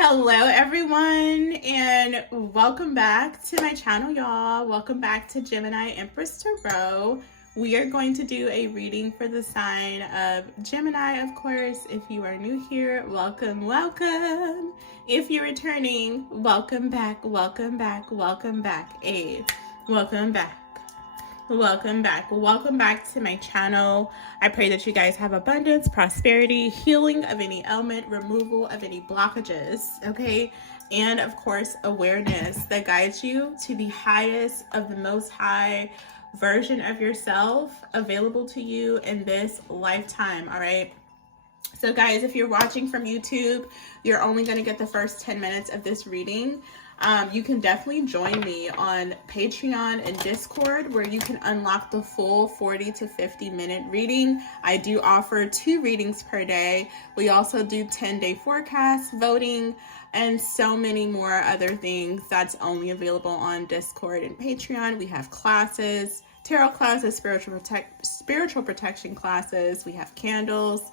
Hello everyone, and welcome back to my channel, y'all. Welcome back to Gemini Empress Tarot. We are going to do a reading for the sign of Gemini, of course. If you are new here, welcome, welcome. If you're returning, welcome back, welcome back, welcome back. Hey, welcome back. Welcome back. Welcome back to my channel. I pray that you guys have abundance, prosperity, healing of any ailment, removal of any blockages, okay? And of course, awareness that guides you to the highest of the most high version of yourself available to you in this lifetime, all right? So guys, if you're watching from YouTube, you're only going to get the first 10 minutes of this reading. You can definitely join me on Patreon and Discord, where you can unlock the full 40 to 50 minute reading. I do offer 2 readings per day. We also do 10-day forecasts, voting, and so many more other things that's only available on Discord and Patreon. We have classes, tarot classes, spiritual protection classes. We have candles.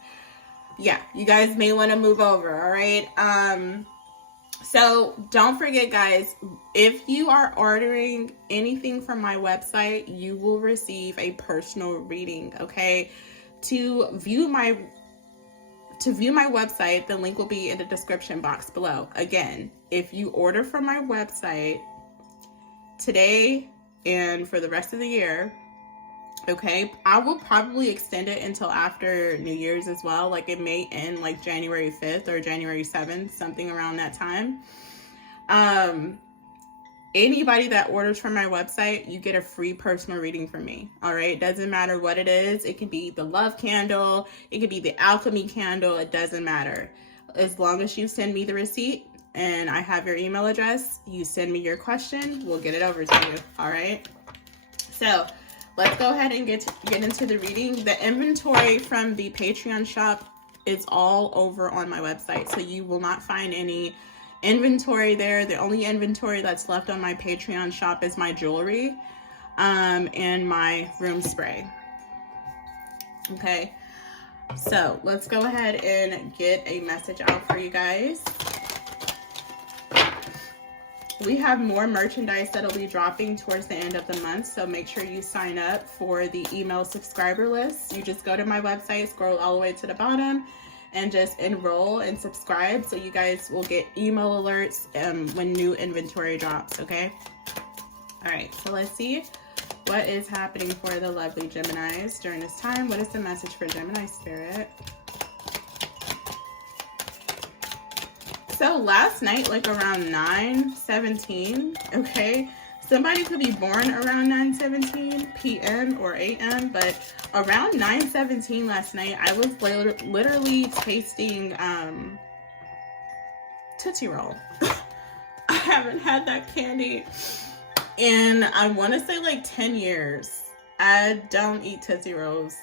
Yeah, you guys may want to move over, all right? So don't forget, guys, if you are ordering anything from my website, you will receive a personal reading, okay? To view my website, the link will be in the description box below. Again, if you order from my website today and for the rest of the year, okay, I will probably extend it until after New Year's as well. Like, it may end like January 5th or January 7th, something around that time. Anybody that orders from my website, you get a free personal reading from me. All right, doesn't matter what it is. It can be the love candle, it could be the alchemy candle, it doesn't matter. As long as you send me the receipt and I have your email address, you send me your question, we'll get it over to you. All right, so let's go ahead and get into the reading. The inventory from the Patreon shop is all over on my website, so you will not find any inventory there. The only inventory that's left on my Patreon shop is my jewelry and my room spray. Okay, so let's go ahead and get a message out for you guys. We have more merchandise that'll be dropping towards the end of the month, so make sure you sign up for the email subscriber list. You just go to my website, scroll all the way to the bottom, and just enroll and subscribe so you guys will get email alerts when new inventory drops, okay? All right, so let's see what is happening for the lovely Geminis during this time. What is the message for Gemini Spirit? So last night, like around 9:17, okay, somebody could be born around 9:17 p.m. or a.m., but around 9:17 last night, I was literally tasting Tootsie Roll. I haven't had that candy in, I want to say, like 10 years. I don't eat Tootsie Rolls.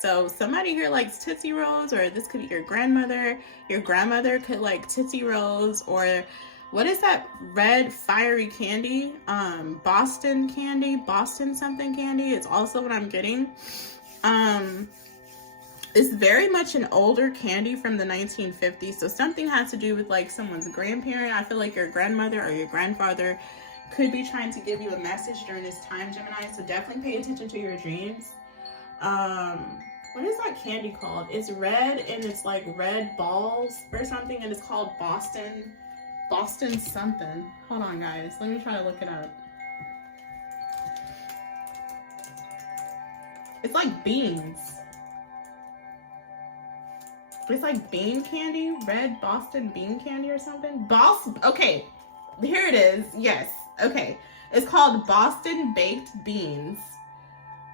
So somebody here likes Tootsie Rolls, or this could be your grandmother. Your grandmother could like Tootsie Rolls, or what is that red fiery candy? Boston candy, Boston something candy. It's also what I'm getting. It's very much an older candy from the 1950s. So something has to do with like someone's grandparent. I feel like your grandmother or your grandfather could be trying to give you a message during this time, Gemini, so definitely pay attention to your dreams. What is that candy called? It's red, and it's like red balls or something, and it's called Boston something. Hold on, guys, let me try to look it up. It's like beans. It's like bean candy, red Boston bean candy or something. Okay, here it is. Yes. Okay, it's called Boston Baked Beans,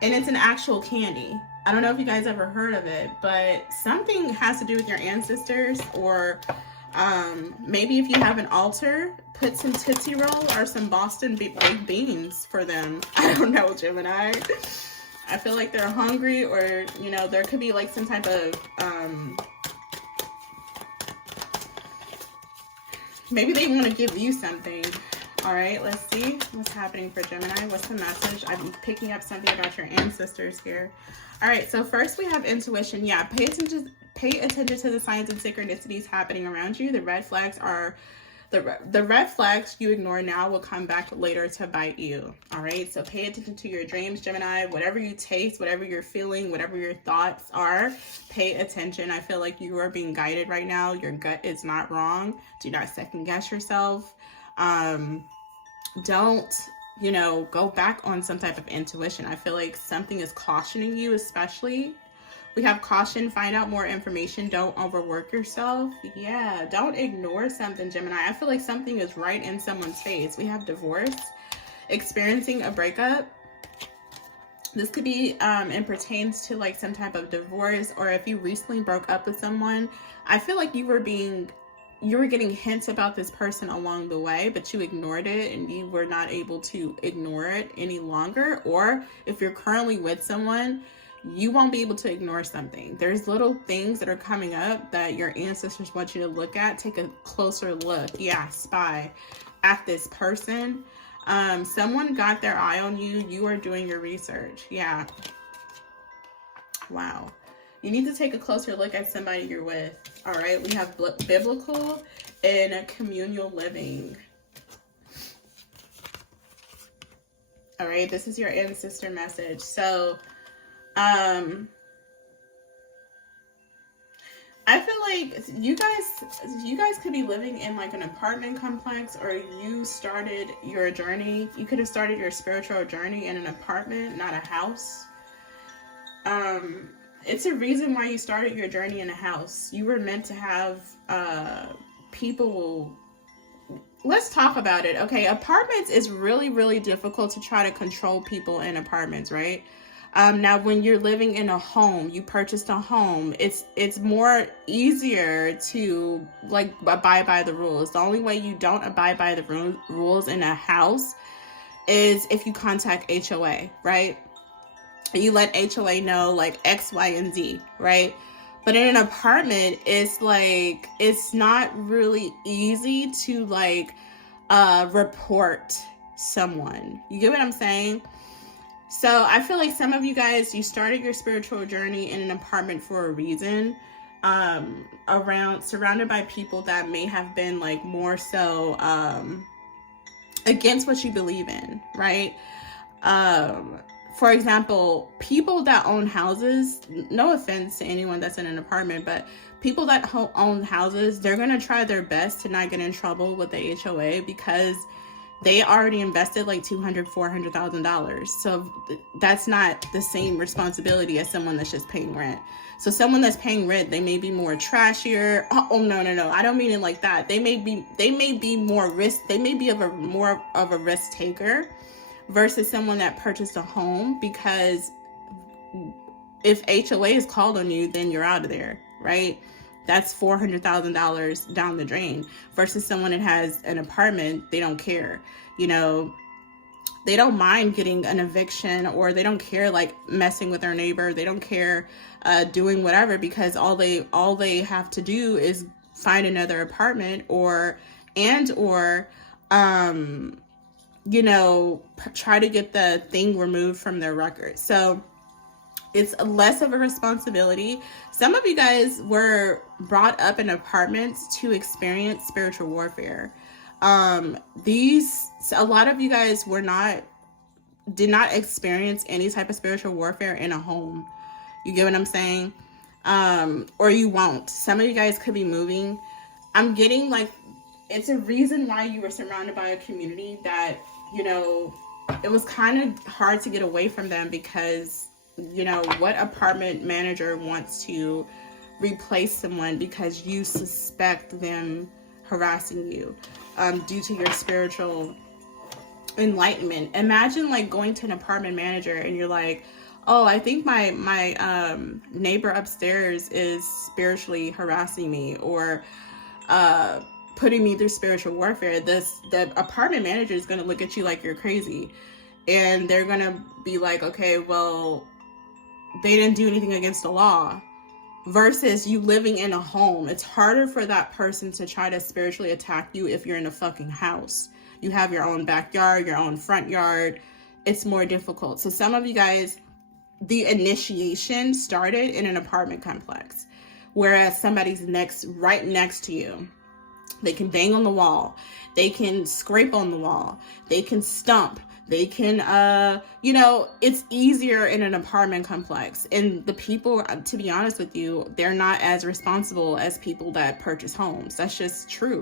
and it's an actual candy. I don't know if you guys ever heard of it, but something has to do with your ancestors, or maybe if you have an altar, put some Tootsie Roll or some Boston baked beans for them. I don't know, Gemini. I feel like they're hungry, or, you know, there could be like some type of, maybe they want to give you something. All right, let's see what's happening for Gemini. What's the message? I'm picking up something about your ancestors here. All right, so first we have intuition. Yeah, pay pay attention to the signs and synchronicities happening around you. The red flags are the red flags you ignore now will come back later to bite you. All right, so pay attention to your dreams, Gemini. Whatever you taste, whatever you're feeling, whatever your thoughts are, pay attention. I feel like you are being guided right now. Your gut is not wrong. Do not second guess yourself. Don't, you know, go back on some type of intuition. I feel like something is cautioning you, especially. We have caution, find out more information, don't overwork yourself. Yeah, don't ignore something, Gemini. I feel like something is right in someone's face. We have divorce, experiencing a breakup. This could be, and pertains to like some type of divorce, or if you recently broke up with someone. I feel like you were getting hints about this person along the way, but you ignored it and you were not able to ignore it any longer. Or if you're currently with someone, you won't be able to ignore something. There's little things that are coming up that your ancestors want you to look at. Take a closer look. Yeah, spy at this person. Someone got their eye on you. You are doing your research. Yeah. Wow. You need to take a closer look at somebody you're with. All right. We have biblical and communal living. All right. This is your ancestor message. So, I feel like you guys could be living in like an apartment complex, or you started your journey. You could have started your spiritual journey in an apartment, not a house. It's a reason why you started your journey in a house. You were meant to have, people. Let's talk about it. Okay. Apartments is really, really difficult to try to control people in apartments, right? Now, when you're living in a home, you purchased a home, it's more easier to like abide by the rules. The only way you don't abide by the rules in a house is if you contact HOA, right? And you let HOA know like X, Y, and Z, right? But in an apartment, it's like, it's not really easy to like report someone. You get what I'm saying? So I feel like some of you guys, you started your spiritual journey in an apartment for a reason, surrounded by people that may have been like more so against what you believe in, right? For example, people that own houses, no offense to anyone that's in an apartment, but people that own houses, they're going to try their best to not get in trouble with the HOA because they already invested like $200,000, $400,000. So that's not the same responsibility as someone that's just paying rent. So someone that's paying rent, they may be more trashier. Oh, no. I don't mean it like that. They may be more risk. They may be more of a risk taker versus someone that purchased a home, because if HOA is called on you, then you're out of there, right? That's $400,000 down the drain versus someone that has an apartment. They don't care, you know, they don't mind getting an eviction, or they don't care like messing with their neighbor. They don't care doing whatever, because all they have to do is find another apartment or you know, try to get the thing removed from their record. So it's less of a responsibility. Some of you guys were brought up in apartments to experience spiritual warfare. A lot of you guys did not experience any type of spiritual warfare in a home. You get what I'm saying? Or you won't. Some of you guys could be moving. I'm getting like, it's a reason why you were surrounded by a community that, you know, it was kind of hard to get away from them, because you know, what apartment manager wants to replace someone because you suspect them harassing you due to your spiritual enlightenment? Imagine like going to an apartment manager and you're like, oh, I think my neighbor upstairs is spiritually harassing me, or putting me through spiritual warfare. The apartment manager is going to look at you like you're crazy, and they're going to be like, okay, well, they didn't do anything against the law. Versus you living in a home, it's harder for that person to try to spiritually attack you if you're in a fucking house. You have your own backyard, your own front yard. It's more difficult. So some of you guys, the initiation started in an apartment complex. whereas somebody's right next to you. They can bang on the wall. They can scrape on the wall. They can stump. They can, it's easier in an apartment complex. And the people, to be honest with you, they're not as responsible as people that purchase homes. That's just true.